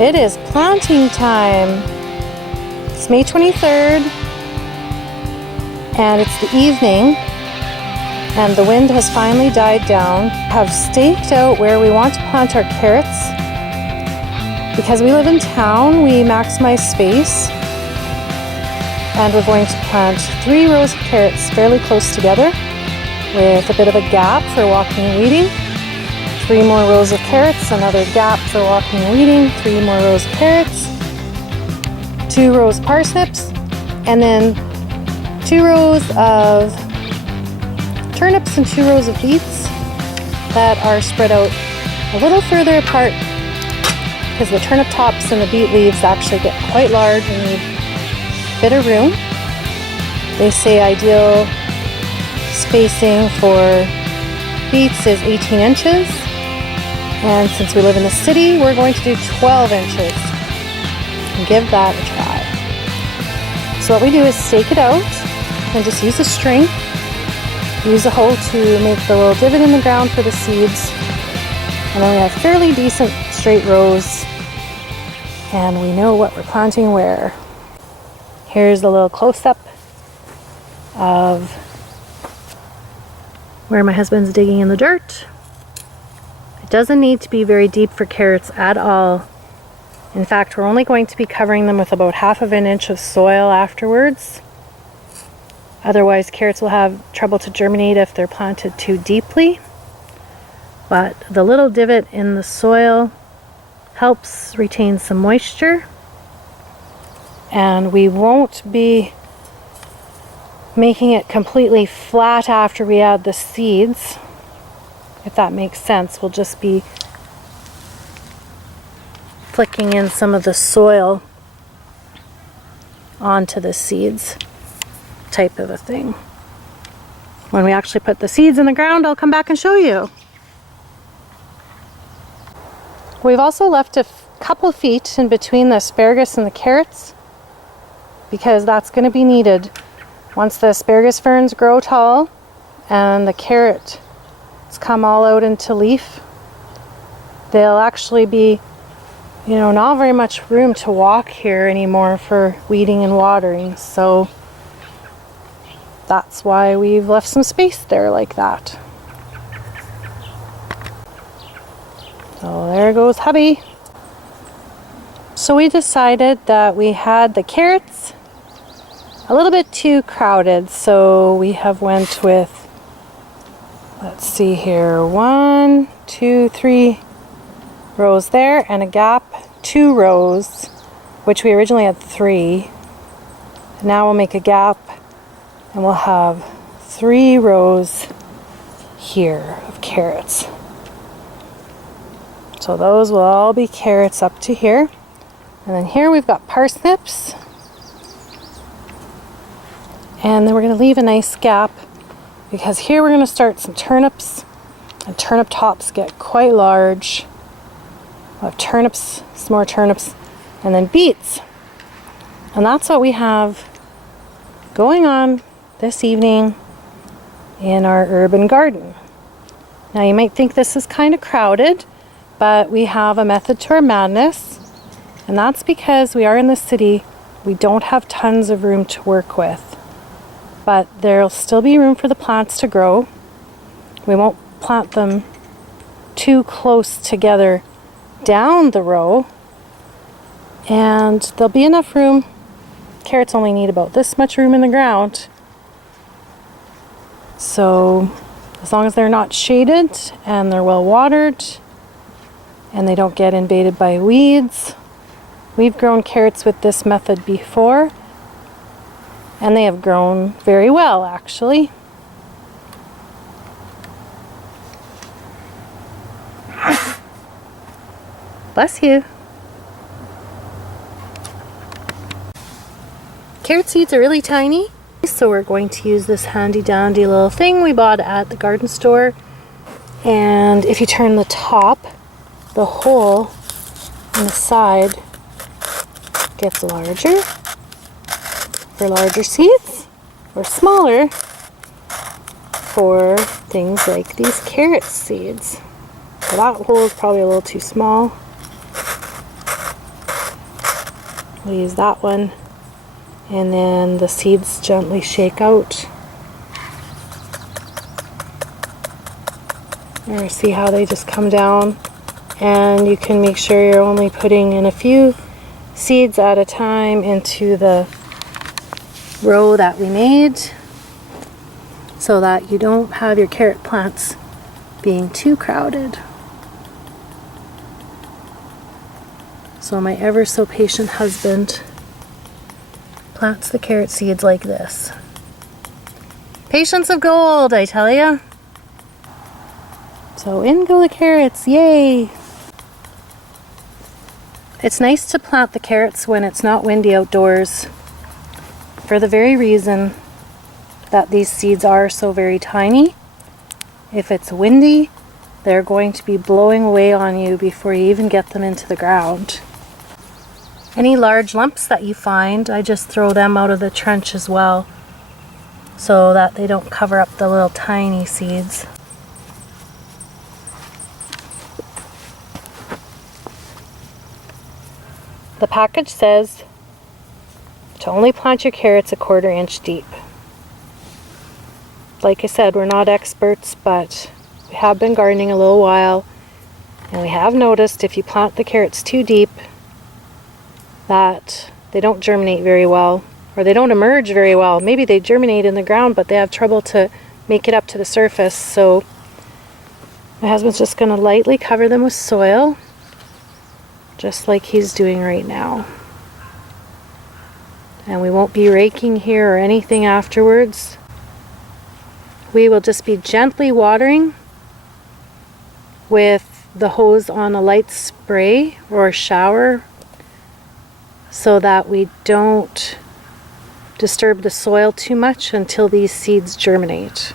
It is planting time. It's May 23rd, and it's the evening, and the wind has finally died down. Have staked out where we want to plant our carrots. Because we live in town, we maximize space, and we're going to plant 3 rows of carrots fairly close together with a bit of a gap for walking and weeding. 3 more rows of carrots, another gap for walking and weeding, 3 more rows of carrots, 2 rows of parsnips, and then 2 rows of turnips and 2 rows of beets that are spread out a little further apart because the turnip tops and the beet leaves actually get quite large and need a bit of room. They say ideal spacing for beets is 18 inches. And since we live in the city, we're going to do 12 inches and give that a try. So what we do is stake it out and just use a string, use a hoe to make the little divot in the ground for the seeds, and then we have fairly decent straight rows and we know what we're planting where. Here's a little close-up of where my husband's digging in the dirt. Doesn't need to be very deep for carrots at all. In fact, we're only going to be covering them with about 1/2 inch of soil afterwards. Otherwise, carrots will have trouble to germinate if they're planted too deeply. But the little divot in the soil helps retain some moisture. And we won't be making it completely flat after we add the seeds. If that makes sense, we'll just be flicking in some of the soil onto the seeds, type of a thing. When we actually put the seeds in the ground, I'll come back and show you. We've also left a couple feet in between the asparagus and the carrots because that's going to be needed. Once the asparagus ferns grow tall and the carrot come all out into leaf, they'll actually be, not very much room to walk here anymore for weeding and watering, so that's why we've left some space there like that. So there goes hubby. So we decided that we had the carrots a little bit too crowded, so we have went with, let's see here, 1, 2, 3 rows there and a gap, 2 rows, which we originally had 3. Now we'll make a gap and we'll have 3 rows here of carrots. So those will all be carrots up to here. And then here we've got parsnips. And then we're going to leave a nice gap because here we're going to start some turnips, and turnip tops get quite large. We'll have turnips, some more turnips, and then beets. And that's what we have going on this evening in our urban garden. Now you might think this is kind of crowded, but we have a method to our madness, and that's because we are in the city. We don't have tons of room to work with. But there'll still be room for the plants to grow. We won't plant them too close together down the row. And there'll be enough room. Carrots only need about this much room in the ground. So as long as they're not shaded and they're well watered and they don't get invaded by weeds. We've grown carrots with this method before, and they have grown very well, actually. Bless you. Carrot seeds are really tiny, so we're going to use this handy dandy little thing we bought at the garden store. And if you turn the top, the hole on the side gets larger for larger seeds, or smaller for things like these carrot seeds. So that hole is probably a little too small. We'll use that one. And then the seeds gently shake out. Or see how they just come down. And you can make sure you're only putting in a few seeds at a time into the row that we made, so that you don't have your carrot plants being too crowded. So my ever so patient husband plants the carrot seeds like this. Patience of gold, I tell ya. So in go the carrots, yay! It's nice to plant the carrots when it's not windy outdoors, for the very reason that these seeds are so very tiny. If it's windy, they're going to be blowing away on you before you even get them into the ground. Any large lumps that you find, I just throw them out of the trench as well, so that they don't cover up the little tiny seeds. The package says to only plant your carrots 1/4 inch deep. Like I said, we're not experts, but we have been gardening a little while, and we have noticed if you plant the carrots too deep that they don't germinate very well, or they don't emerge very well. Maybe they germinate in the ground, but they have trouble to make it up to the surface. So my husband's just going to lightly cover them with soil, just like he's doing right now. And we won't be raking here or anything afterwards. We will just be gently watering with the hose on a light spray or shower, so that we don't disturb the soil too much until these seeds germinate.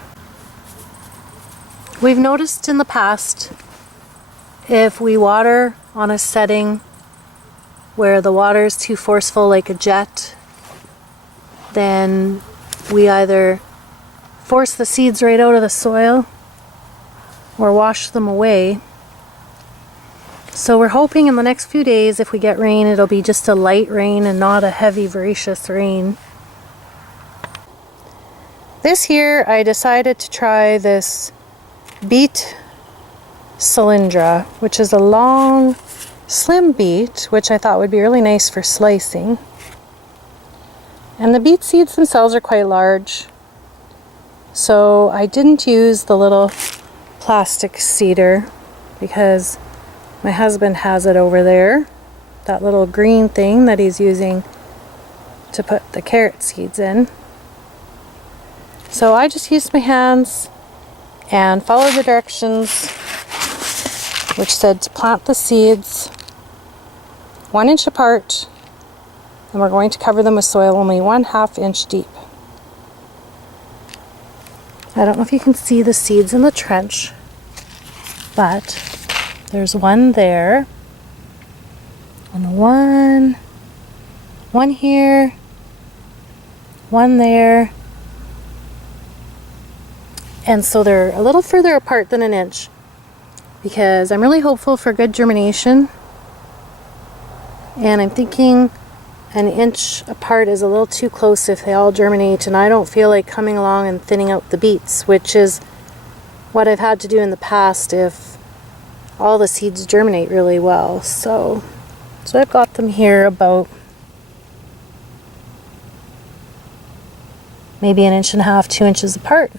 We've noticed in the past, if we water on a setting where the water is too forceful, like a jet, then we either force the seeds right out of the soil or wash them away. So we're hoping in the next few days, if we get rain, it'll be just a light rain and not a heavy, voracious rain. This year I decided to try this beet cylindra, which is a long, slim beet, which I thought would be really nice for slicing. And the beet seeds themselves are quite large, so I didn't use the little plastic seeder because my husband has it over there, that little green thing that he's using to put the carrot seeds in. So I just used my hands and followed the directions, which said to plant the seeds 1 inch apart, and we're going to cover them with soil only 1/2 inch deep. I don't know if you can see the seeds in the trench, but there's one there, and one here, one there, and so they're a little further apart than 1 inch, because I'm really hopeful for good germination, and I'm thinking 1 inch apart is a little too close if they all germinate, and I don't feel like coming along and thinning out the beets, which is what I've had to do in the past if all the seeds germinate really well. So I've got them here about maybe 1.5 inches, 2 inches apart.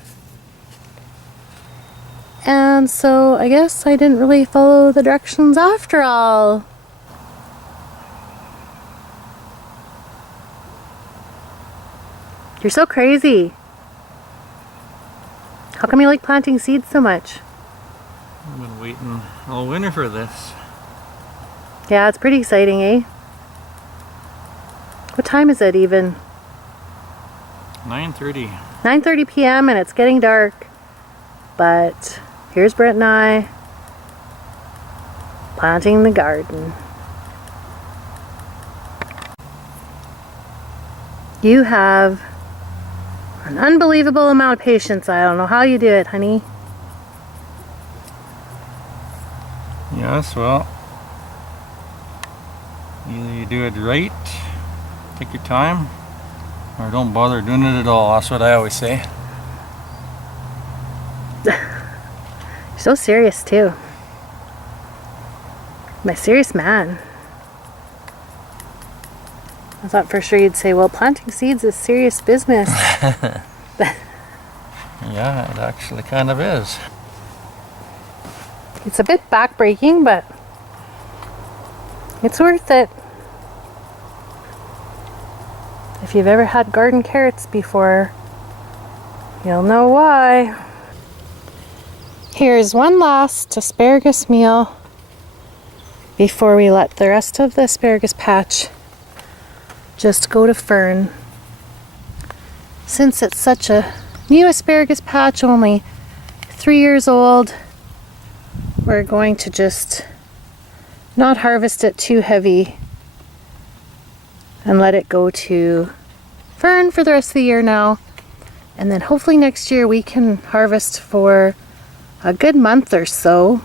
And so I guess I didn't really follow the directions after all. You're so crazy. How come you like planting seeds so much? I've been waiting all winter for this. Yeah, it's pretty exciting, eh? What time is it even? 9:30. 9:30 p.m. and it's getting dark. But here's Brent and I planting the garden. You have an unbelievable amount of patience. I don't know how you do it, honey. Yes, well, either you do it right Take your time, or don't bother doing it at all. That's what I always say. You're so serious too. I'm a serious man. I thought for sure you'd say, well, planting seeds is serious business. Yeah, it actually kind of is. It's a bit backbreaking, but it's worth it. If you've ever had garden carrots before, you'll know why. Here's one last asparagus meal before we let the rest of the asparagus patch just go to fern. Since it's such a new asparagus patch, only 3 years old, we're going to just not harvest it too heavy and let it go to fern for the rest of the year now. And then hopefully next year we can harvest for a good month or so.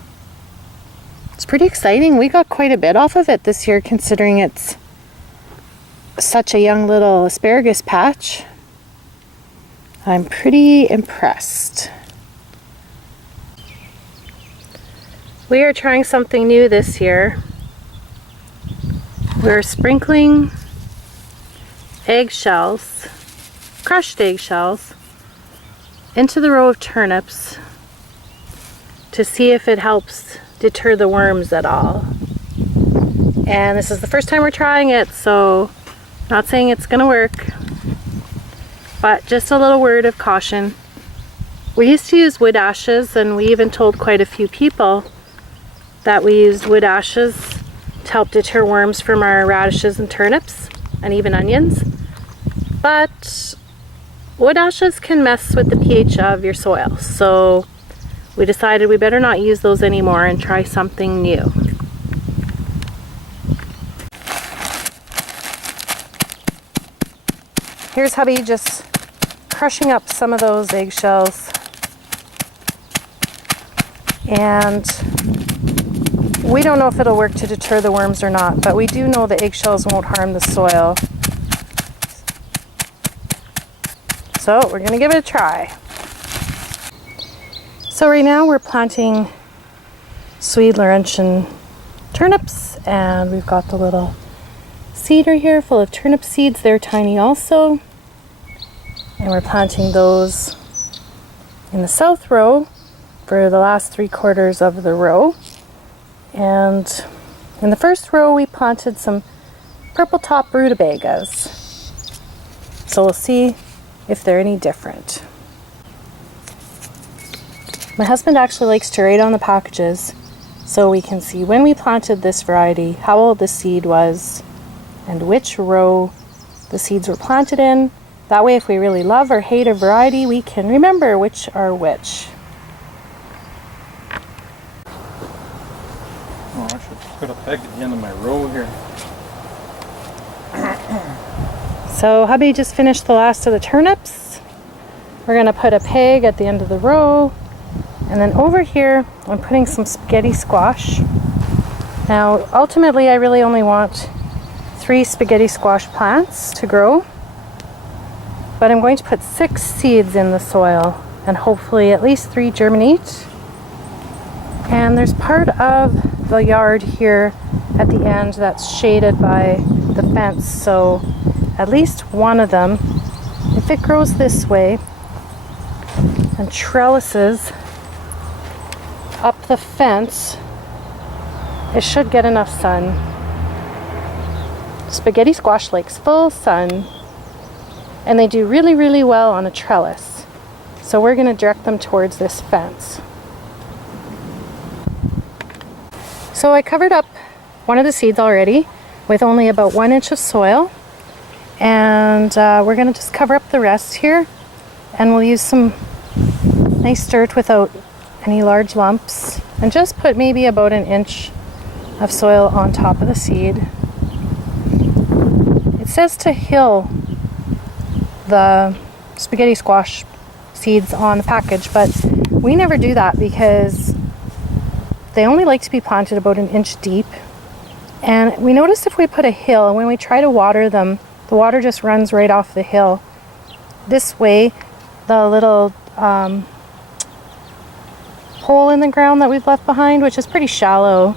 It's pretty exciting. We got quite a bit off of it this year considering it's such a young little asparagus patch. I'm pretty impressed. We are trying something new this year. We're sprinkling eggshells, crushed eggshells, into the row of turnips to see if it helps deter the worms at all. And this is the first time we're trying it, so not saying it's gonna work, but just a little word of caution. We used to use wood ashes, and we even told quite a few people that we used wood ashes to help deter worms from our radishes and turnips and even onions. But wood ashes can mess with the pH of your soil, so we decided we better not use those anymore and try something new. Here's hubby just crushing up some of those eggshells, and we don't know if it'll work to deter the worms or not, but we do know the eggshells won't harm the soil. So we're gonna give it a try. So right now we're planting Swede Laurentian turnips, and we've got the little seeder here full of turnip seeds. They're tiny also. And we're planting those in the south row for the last 3/4 of the row. And in the first row we planted some purple top rutabagas. So we'll see if they're any different. My husband actually likes to write on the packages so we can see when we planted this variety, how old the seed was, and which row the seeds were planted in. That way if we really love or hate a variety, we can remember which are which. Oh, I should put a peg at the end of my row here. So hubby just finished the last of the turnips. We're gonna put a peg at the end of the row. And then over here, I'm putting some spaghetti squash. Now, ultimately, I really only want 3 spaghetti squash plants to grow. But I'm going to put 6 seeds in the soil, and hopefully at least 3 germinate. And there's part of the yard here at the end that's shaded by the fence, so at least one of them, if it grows this way and trellises up the fence, it should get enough sun. Spaghetti squash likes full sun, and they do really, really well on a trellis. So we're going to direct them towards this fence. So I covered up one of the seeds already with only about 1 inch of soil, and we're going to just cover up the rest here, and we'll use some nice dirt without any large lumps, and just put maybe about 1 inch of soil on top of the seed. It says to hill the spaghetti squash seeds on the package, but we never do that because they only like to be planted about 1 inch deep. And we noticed if we put a hill, and when we try to water them, The water just runs right off the hill. This way, the little hole in the ground that we've left behind, which is pretty shallow,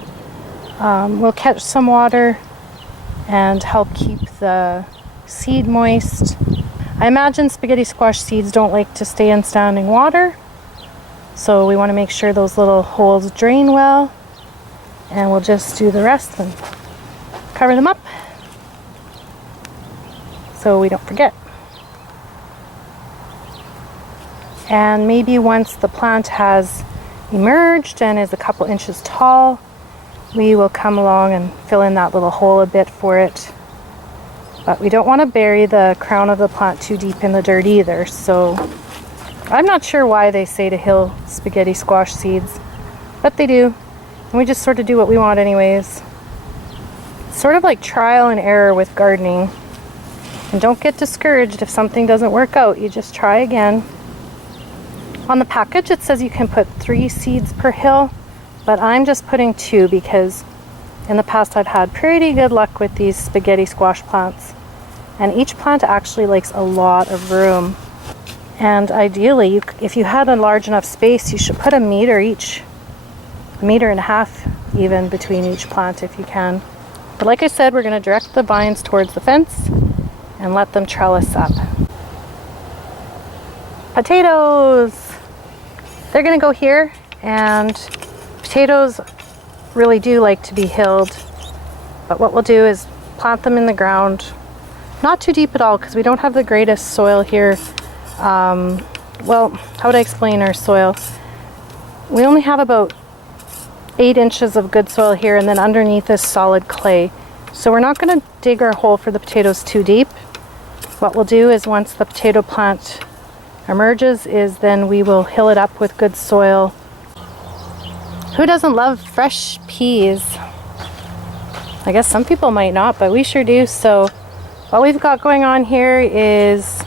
will catch some water and help keep the seed moist. I imagine spaghetti squash seeds don't like to stay in standing water, so we want to make sure those little holes drain well, and we'll just do the rest and cover them up so we don't forget. And maybe once the plant has emerged and is a couple inches tall, we will come along and fill in that little hole a bit for it. But we don't want to bury the crown of the plant too deep in the dirt either, so I'm not sure why they say to hill spaghetti squash seeds, but they do, and we just sort of do what we want anyways. It's sort of like trial and error with gardening, and don't get discouraged if something doesn't work out, you just try again. On the package it says you can put 3 seeds per hill, but I'm just putting 2 because in the past I've had pretty good luck with these spaghetti squash plants. And each plant actually likes a lot of room. And ideally, if you had a large enough space, you should put a meter each. A meter and a half even between each plant if you can. But like I said, we're going to direct the vines towards the fence and let them trellis up. Potatoes! They're going to go here, and potatoes really do like to be hilled. But what we'll do is plant them in the ground. Not too deep at all because we don't have the greatest soil here. Well, how would I explain our soil? We only have about 8 inches of good soil here, and then underneath is solid clay. So we're not going to dig our hole for the potatoes too deep. What we'll do is once the potato plant emerges is then we will hill it up with good soil. Who doesn't love fresh peas? I guess some people might not, but we sure do. So what we've got going on here is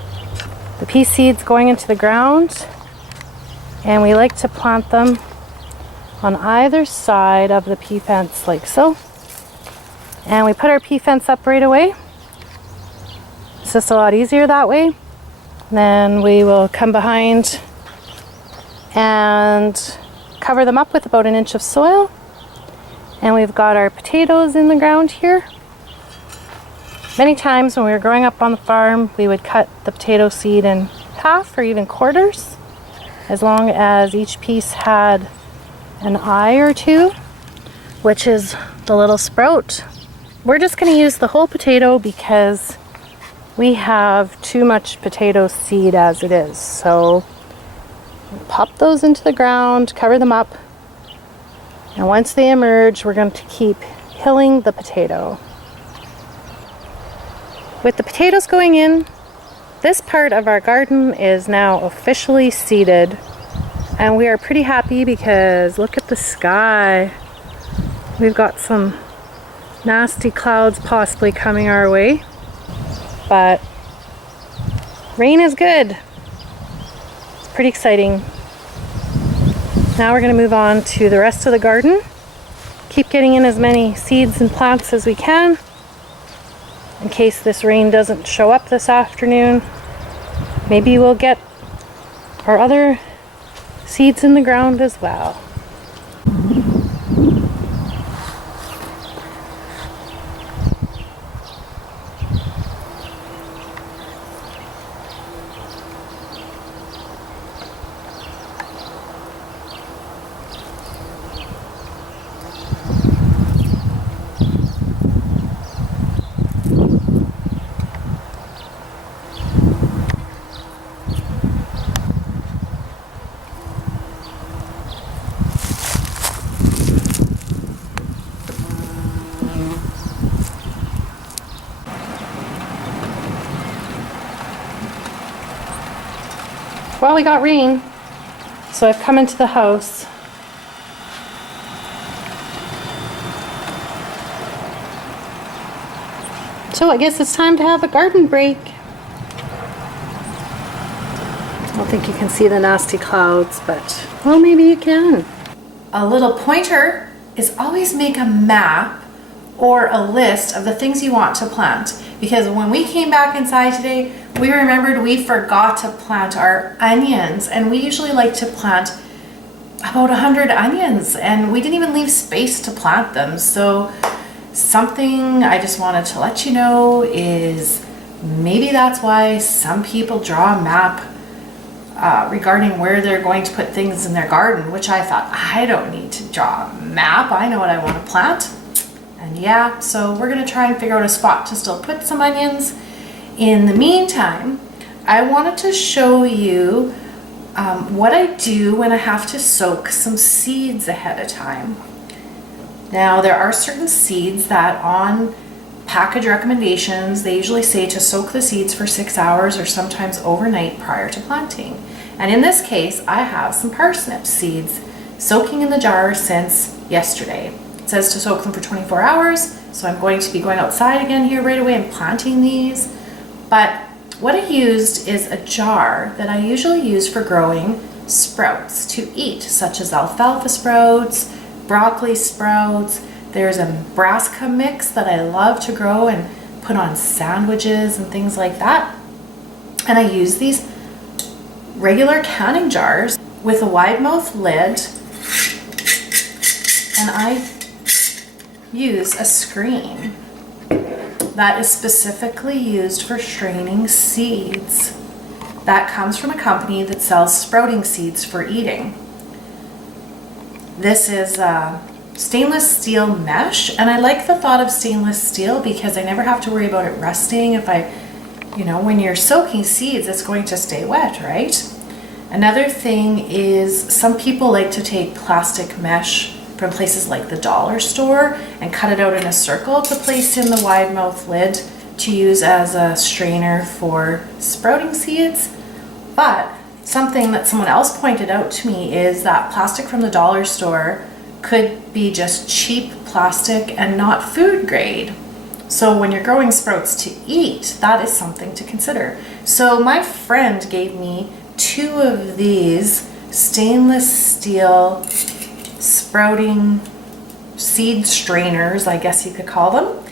the pea seeds going into the ground, and we like to plant them on either side of the pea fence like so. And we put our pea fence up right away. It's just a lot easier that way. Then we will come behind and cover them up with about 1 inch of soil. And we've got our potatoes in the ground here. Many times when we were growing up on the farm, we would cut the potato seed in half or even quarters, as long as each piece had an eye or two, which is the little sprout. We're just going to use the whole potato because we have too much potato seed as it is. So pop those into the ground, cover them up, and once they emerge, we're going to keep hilling the potato. With the potatoes going in, this part of our garden is now officially seeded, and we are pretty happy because look at the sky. We've got some nasty clouds possibly coming our way, but rain is good. It's pretty exciting. Now we're going to move on to the rest of the garden. Keep getting in as many seeds and plants as we can in case this rain doesn't show up this afternoon. Maybe we'll get our other seeds in the ground as well. Well, we got rain, so I've come into the house. So I guess it's time to have a garden break. I don't think you can see the nasty clouds, but well, maybe you can. A little pointer is always make a map or a list of the things you want to plant. Because when we came back inside today, we remembered we forgot to plant our onions, and we usually like to plant about 100 onions, and we didn't even leave space to plant them. So something I just wanted to let you know is maybe that's why some people draw a map regarding where they're going to put things in their garden, which I thought, I don't need to draw a map. I know what I want to plant. And yeah, so we're going to try and figure out a spot to still put some onions. In the meantime, I wanted to show you what I do when I have to soak some seeds ahead of time. Now, there are certain seeds that on package recommendations, they usually say to soak the seeds for 6 hours or sometimes overnight prior to planting. And in this case, I have some parsnip seeds soaking in the jar since yesterday. It says to soak them for 24 hours, so I'm going to be going outside again here right away and planting these. But what I used is a jar that I usually use for growing sprouts to eat, such as alfalfa sprouts, broccoli sprouts. There's a brassica mix that I love to grow and put on sandwiches and things like that. And I use these regular canning jars with a wide mouth lid, and I use a screen that is specifically used for straining seeds. That comes from a company that sells sprouting seeds for eating. This is stainless steel mesh, and I like the thought of stainless steel because I never have to worry about it rusting. If I, when you're soaking seeds, it's going to stay wet, right? Another thing is some people like to take plastic mesh from places like the dollar store and cut it out in a circle to place in the wide mouth lid to use as a strainer for sprouting seeds. But something that someone else pointed out to me is that plastic from the dollar store could be just cheap plastic and not food grade. So when you're growing sprouts to eat, that is something to consider. So my friend gave me 2 of these stainless steel sprouting seed strainers, I guess you could call them.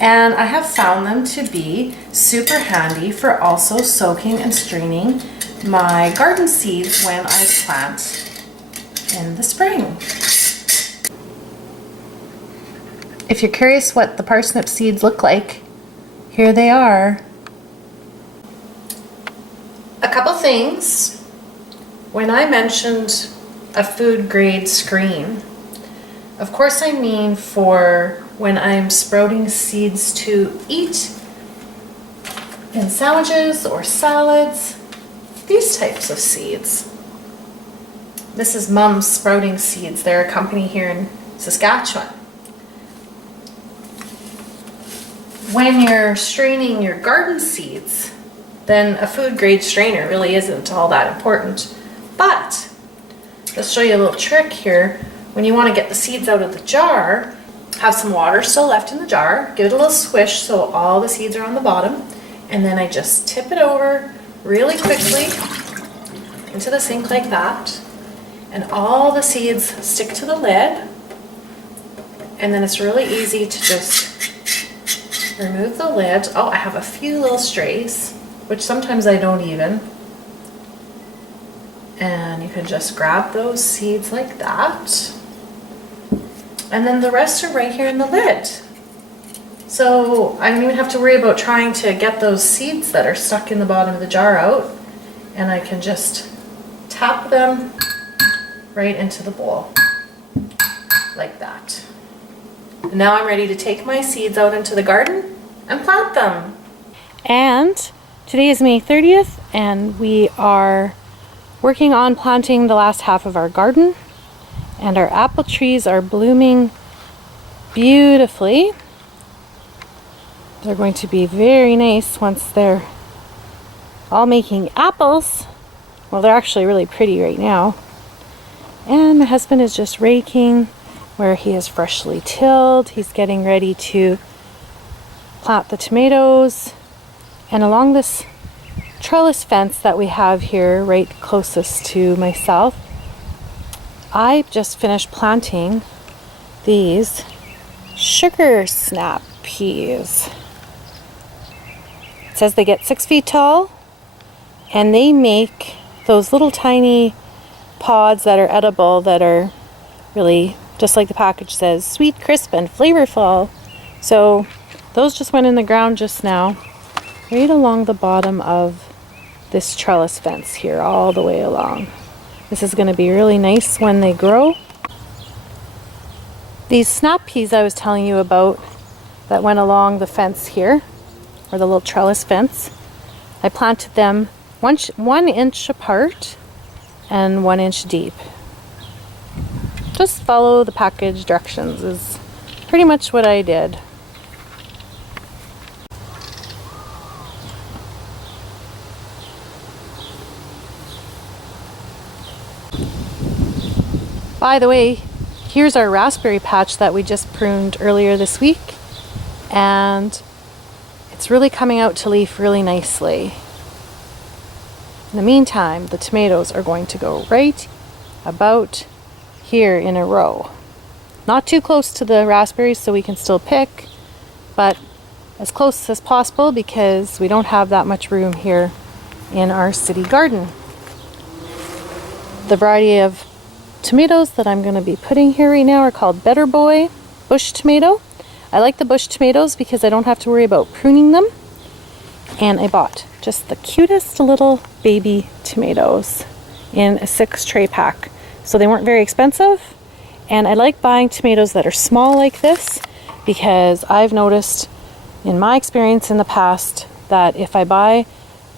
And I have found them to be super handy for also soaking and straining my garden seeds when I plant in the spring. If you're curious what the parsnip seeds look like, here they are. A couple things. When I mentioned a food grade screen, of course I mean for when I'm sprouting seeds to eat in sandwiches or salads, these types of seeds. This is Mom's Sprouting Seeds. They're a company here in Saskatchewan. When you're straining your garden seeds, then a food grade strainer really isn't all that important. But let's show you a little trick here. When you want to get the seeds out of the jar, have some water still left in the jar, give it a little swish so all the seeds are on the bottom, and then I just tip it over really quickly into the sink like that, and all the seeds stick to the lid, and then it's really easy to just remove the lid. Oh, I have a few little strays, which sometimes I don't even. And you can just grab those seeds like that. And then the rest are right here in the lid. So I don't even have to worry about trying to get those seeds that are stuck in the bottom of the jar out. And I can just tap them right into the bowl, like that. And now I'm ready to take my seeds out into the garden and plant them. And today is May 30th, and we are working on planting the last half of our garden, and our apple trees are blooming beautifully. They're going to be very nice once they're all making apples. Well, they're actually really pretty right now. And my husband is just raking where he has freshly tilled. He's getting ready to plant the tomatoes. And along this trellis fence that we have here right closest to myself, I just finished planting these sugar snap peas. It says they get 6 feet tall, and they make those little tiny pods that are edible, that are really, just like the package says, sweet, crisp, and flavorful. So those just went in the ground just now, right along the bottom of this trellis fence here, all the way along. This is going to be really nice when they grow. These snap peas I was telling you about that went along the fence here, or the little trellis fence, I planted them 1 inch apart and 1 inch deep. Just follow the package directions is pretty much what I did. By the way, here's our raspberry patch that we just pruned earlier this week, and it's really coming out to leaf really nicely. In the meantime, the tomatoes are going to go right about here in a row. Not too close to the raspberries so we can still pick, but as close as possible because we don't have that much room here in our city garden. The variety of tomatoes that I'm going to be putting here right now are called Better Boy bush tomato. I like the bush tomatoes because I don't have to worry about pruning them. And I bought just the cutest little baby tomatoes in a 6 tray pack. So they weren't very expensive. And I like buying tomatoes that are small like this because I've noticed in my experience in the past that if I buy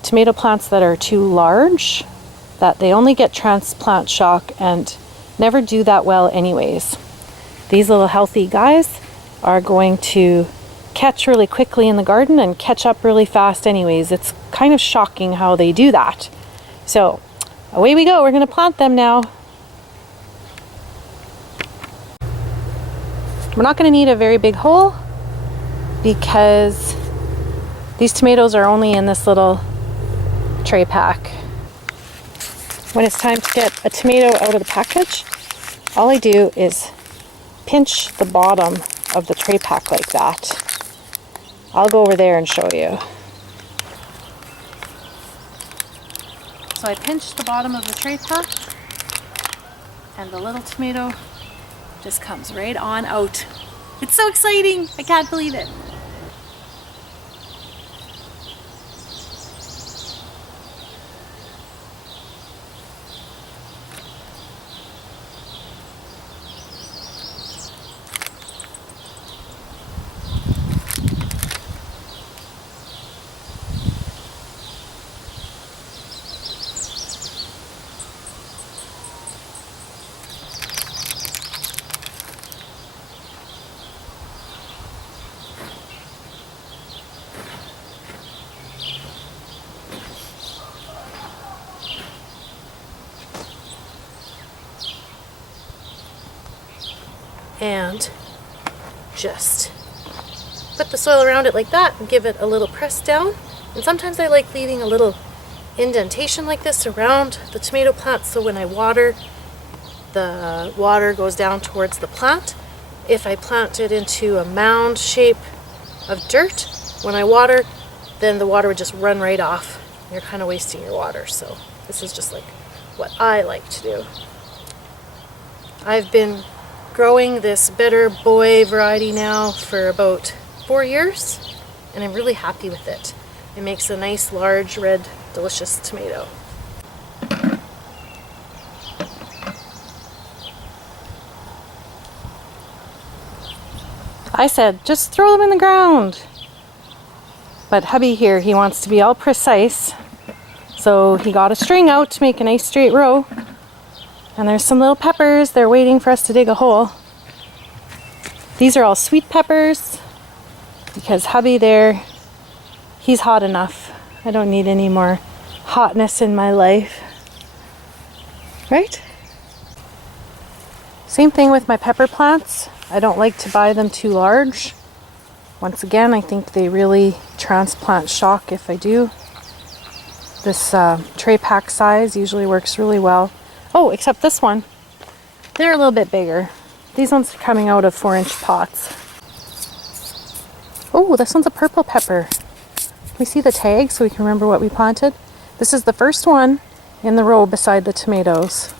tomato plants that are too large, that they only get transplant shock and never do that well anyways. These little healthy guys are going to catch really quickly in the garden and catch up really fast anyways. It's kind of shocking how they do that. So away we go, we're going to plant them now. We're not going to need a very big hole because these tomatoes are only in this little tray pack. When it's time to get a tomato out of the package, all I do is pinch the bottom of the tray pack like that. I'll go over there and show you. So I pinch the bottom of the tray pack and the little tomato just comes right on out. It's so exciting! I can't believe it. And just put the soil around it like that and give it a little press down. And sometimes I like leaving a little indentation like this around the tomato plant so when I water, the water goes down towards the plant. If I plant it into a mound shape of dirt, when I water, then the water would just run right off. You're kind of wasting your water. So this is just like what I like to do. I've been growing this Better Boy variety now for about 4 years, and I'm really happy with it. It makes a nice, large, red, delicious tomato. I said, just throw them in the ground. But hubby here, he wants to be all precise. So he got a string out to make a nice straight row. And there's some little peppers. They're waiting for us to dig a hole. These are all sweet peppers because hubby there, he's hot enough. I don't need any more hotness in my life. Right? Same thing with my pepper plants. I don't like to buy them too large. Once again, I think they really transplant shock if I do. This tray pack size usually works really well. Oh, except this one. They're a little bit bigger. These ones are coming out of 4-inch pots. Oh, this one's a purple pepper. Can we see the tag so we can remember what we planted? This is the first one in the row beside the tomatoes.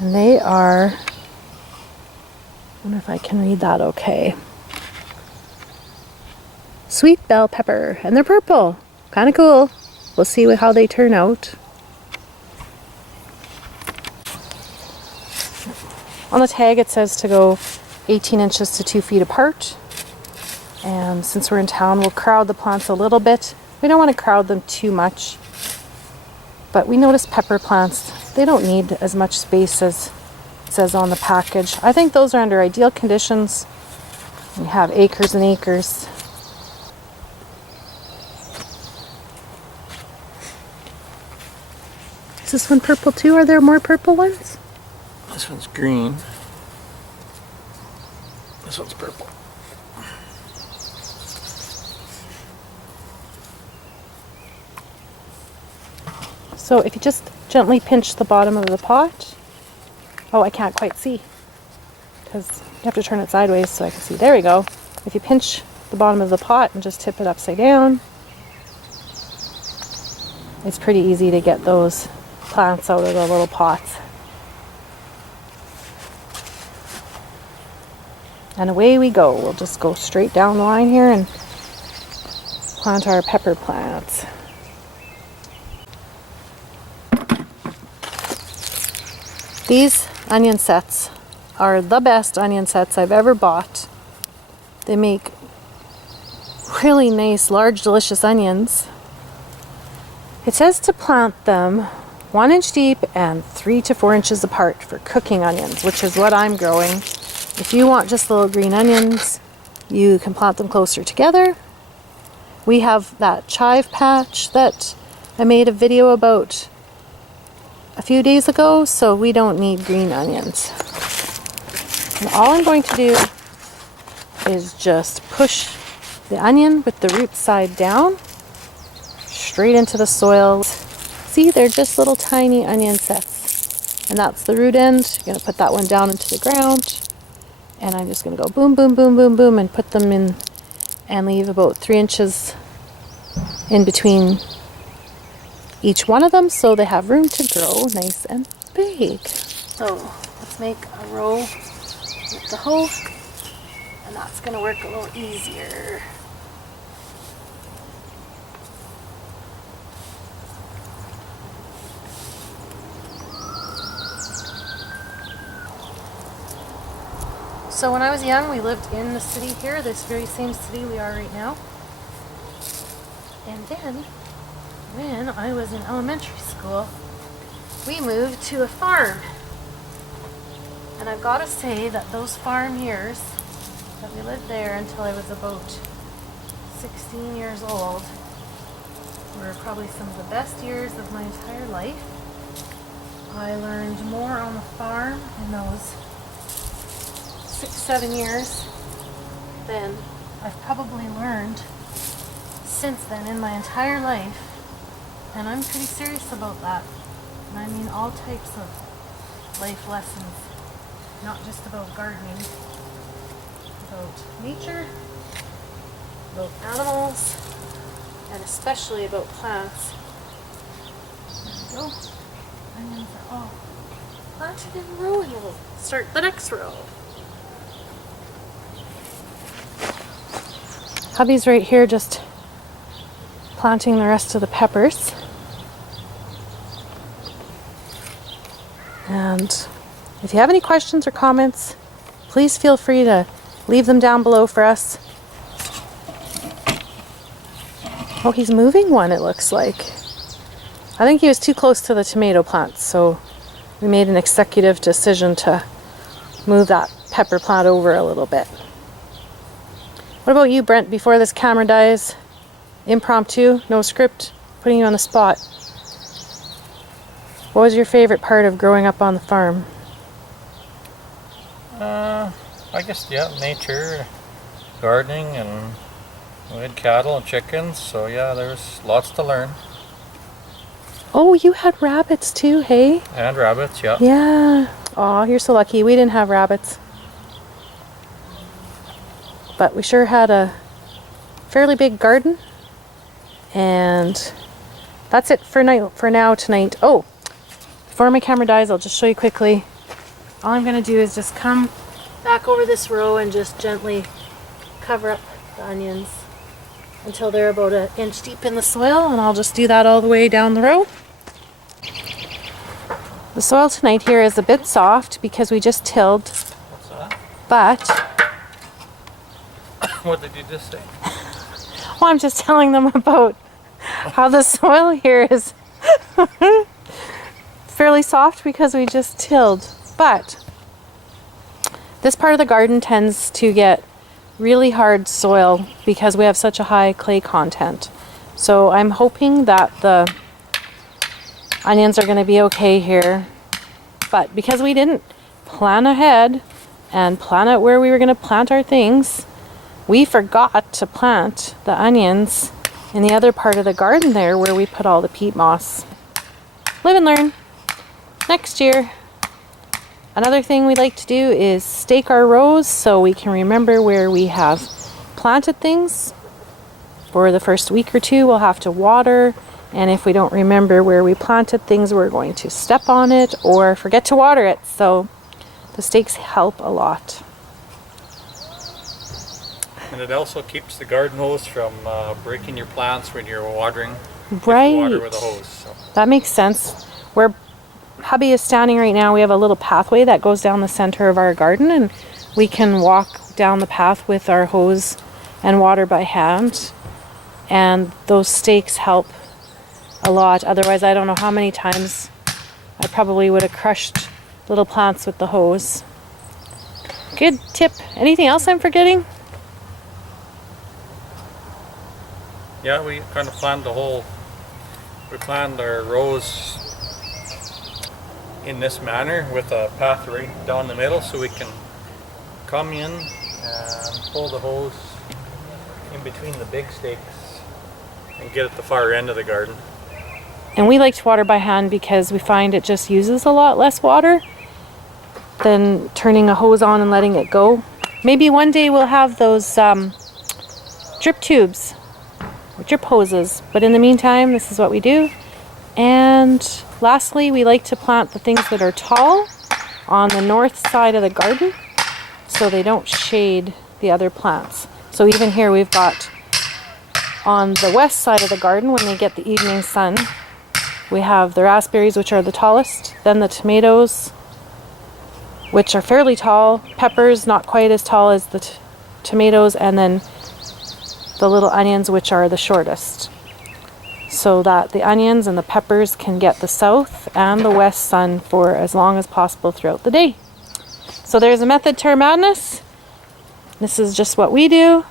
And they are, I wonder if I can read that okay. Sweet bell pepper, and they're purple. Kind of cool. We'll see how they turn out. On the tag it says to go 18 inches to 2 feet apart. And since we're in town, we'll crowd the plants a little bit. We don't want to crowd them too much. But we notice pepper plants, they don't need as much space as it says on the package. I think those are under ideal conditions. We have acres and acres. Is this one purple too? Are there more purple ones? This one's green. This one's purple. So if you just gently pinch the bottom of the pot. Oh, I can't quite see because you have to turn it sideways so I can see. There we go. If you pinch the bottom of the pot and just tip it upside down, it's pretty easy to get those plants out of the little pots. And away we go. We'll just go straight down the line here and plant our pepper plants. These onion sets are the best onion sets I've ever bought. They make really nice, large, delicious onions. It says to plant them 1 inch deep and 3 to 4 inches apart for cooking onions, which is what I'm growing. If you want just little green onions, you can plant them closer together. We have that chive patch that I made a video about a few days ago, so we don't need green onions. And all I'm going to do is just push the onion with the root side down straight into the soil. See, they're just little tiny onion sets. And that's the root end. You're going to put that one down into the ground. And I'm just going to go boom, boom, boom, boom, boom, and put them in and leave about 3 inches in between each one of them so they have room to grow nice and big. So let's make a row with the hoe, and that's going to work a little easier. So when I was young, we lived in the city here, this very same city we are right now. And then, when I was in elementary school, we moved to a farm. And I've got to say that those farm years that we lived there until I was about 16 years old were probably some of the best years of my entire life. I learned more on the farm in those 6-7 years than I've probably learned since then in my entire life. And I'm pretty serious about that. And I mean all types of life lessons, not just about gardening, about nature, about animals, and especially about plants. There we go. Onions are all planted in a row, and we'll start the next row. Hubby's right here just planting the rest of the peppers. And if you have any questions or comments, please feel free to leave them down below for us. Oh, he's moving one, it looks like. I think he was too close to the tomato plants, so we made an executive decision to move that pepper plant over a little bit. What about you, Brent, before this camera dies? Impromptu, no script, putting you on the spot. What was your favorite part of growing up on the farm? I guess, yeah, nature, gardening, and we had cattle and chickens, so yeah, there's lots to learn. Oh, you had rabbits too, hey? And rabbits, yeah. Yeah. Aw, you're so lucky. We didn't have rabbits. But we sure had a fairly big garden. And that's it for now tonight. Oh, before my camera dies, I'll just show you quickly. All I'm going to do is just come back over this row and just gently cover up the onions until they're about an inch deep in the soil, and I'll just do that all the way down the row. The soil tonight here is a bit soft because we just tilled. What's that? But What did you just say? well, I'm just telling them about how the soil here is fairly soft because we just tilled. But this part of the garden tends to get really hard soil because we have such a high clay content. So I'm hoping that the onions are going to be okay here. But because we didn't plan ahead and plan out where we were going to plant our things, we forgot to plant the onions in the other part of the garden there where we put all the peat moss. Live and learn. Next year. Another thing we like to do is stake our rows so we can remember where we have planted things. For the first week or two, we'll have to water, and if we don't remember where we planted things, we're going to step on it or forget to water it. So the stakes help a lot. And it also keeps the garden hose from breaking your plants when you're watering. Right. You water with a hose. So. That makes sense. Where hubby is standing right now, we have a little pathway that goes down the center of our garden, and we can walk down the path with our hose and water by hand. And those stakes help a lot. Otherwise, I don't know how many times I probably would have crushed little plants with the hose. Good tip. Anything else I'm forgetting? Yeah, we kind of planned we planned our rows in this manner with a path right down the middle so we can come in and pull the hose in between the big stakes and get at the far end of the garden. And we like to water by hand because we find it just uses a lot less water than turning a hose on and letting it go. Maybe one day we'll have those drip tubes or drip hoses, but in the meantime, this is what we do. And lastly, we like to plant the things that are tall on the north side of the garden so they don't shade the other plants. So even here we've got on the west side of the garden, when they get the evening sun, we have the raspberries, which are the tallest, then the tomatoes, which are fairly tall, peppers not quite as tall as the tomatoes, and then the little onions, which are the shortest. So that the onions and the peppers can get the south and the west sun for as long as possible throughout the day. So there's a method to our madness. This is just what we do.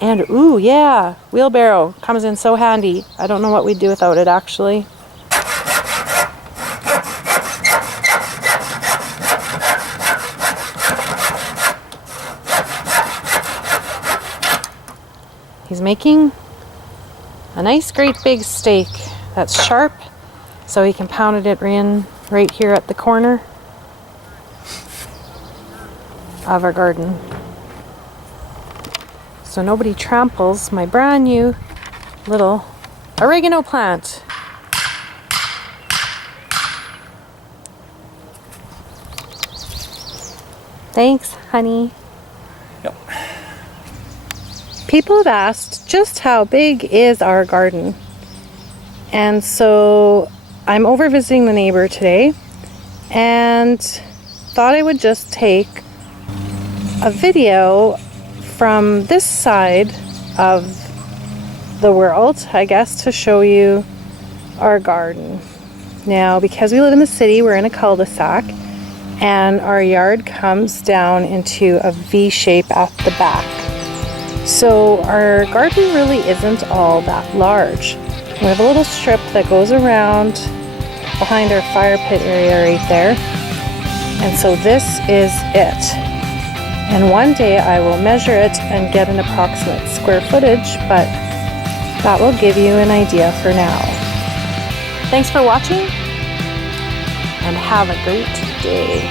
And ooh, yeah, wheelbarrow comes in so handy. I don't know what we'd do without it, actually. He's making a nice great big steak that's sharp so he can pound it in right here at the corner of our garden so nobody tramples my brand new little oregano plant. Thanks, honey. Yep. People have asked just how big is our garden, and so I'm over visiting the neighbor today and thought I would just take a video from this side of the world, I guess, to show you our garden. Now, because we live in the city, we're in a cul-de-sac, and our yard comes down into a V shape at the back. So our garden really isn't all that large. We have a little strip that goes around behind our fire pit area right there. And so this is it. And one day I will measure it and get an approximate square footage, but that will give you an idea for now. Thanks for watching, and have a great day.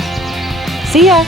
See ya!